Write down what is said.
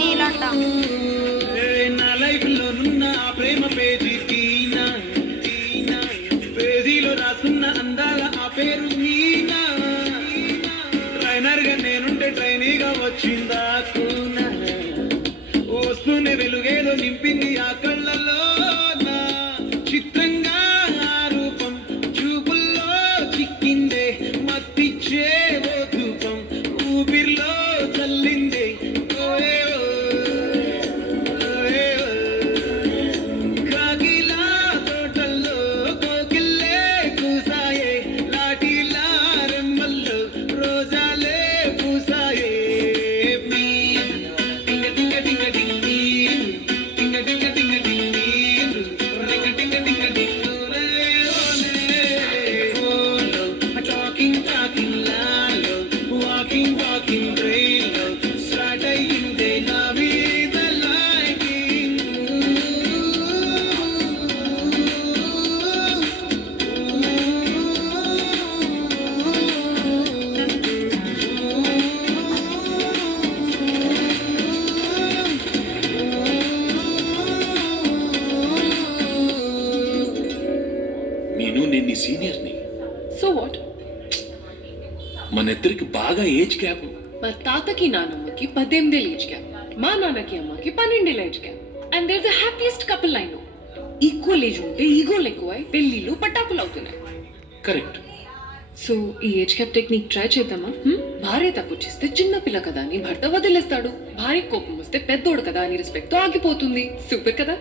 నీలంట. నా లైఫ్ లో నున్న ఆ ప్రేమ పేజీ పేజీలో రాసున్న అందాల ఆ పేరు మీనా. ట్రైనర్ గా నేనుంటే ట్రైనీగా వచ్చిందా కూనా. వస్తూనే వెలుగేదో నింపింది ఆ కళ్ళలో నా. చిత్రంగా ఆ రూపం చూపుల్లో చిక్కిందే మత్తిచ్చే ఓ ధూపం ఊపిరిలో చల్లిందే. కాకిలా తోటల్లో కోకిల్లే కూసాయే లాటిలా రెమ్మల్లో రోజాలే పూసాయే. టింగ టింగ టింగ టింగ్ టింగ టింగ టింగ టింగ్ రింగ టింగ టింగ టింగ్ టాకింగ్ టాకింగ్ లాలో వాకింగ్ వాకింగ్ బ్రెయిన్లో స్టార్ట్ అయ్యిందే నా మీద లైకింగ్. నేను నీ సీనియర్ని. So what? మన ఇద్దరికి బాగా ఏజ్ గ్యాప్. మా తాతకి నానమ్మకి 18 ఏజ్ గ్యాప్, మా నాన్నకి అమ్మకి 12 age gap. And they're the happiest couple I know. Equal age ఉంటే ఈగోలు ఎక్కువై పెళ్లిళ్ళు పటాకులు అవుతున్నాయి. కరెక్ట్. సో ఈ ఏజ్ గ్యాప్ టెక్నిక్ ట్రై చేద్దామా? భార్య తప్పు చేస్తే చిన్న పిల్ల కదా అని భర్త వదిలేస్తాడు. భార్య కోపం వస్తే పెద్దోడు కదా అని రెస్పెక్ట్ తో ఆగిపోతుంది. సూపర్ కదా.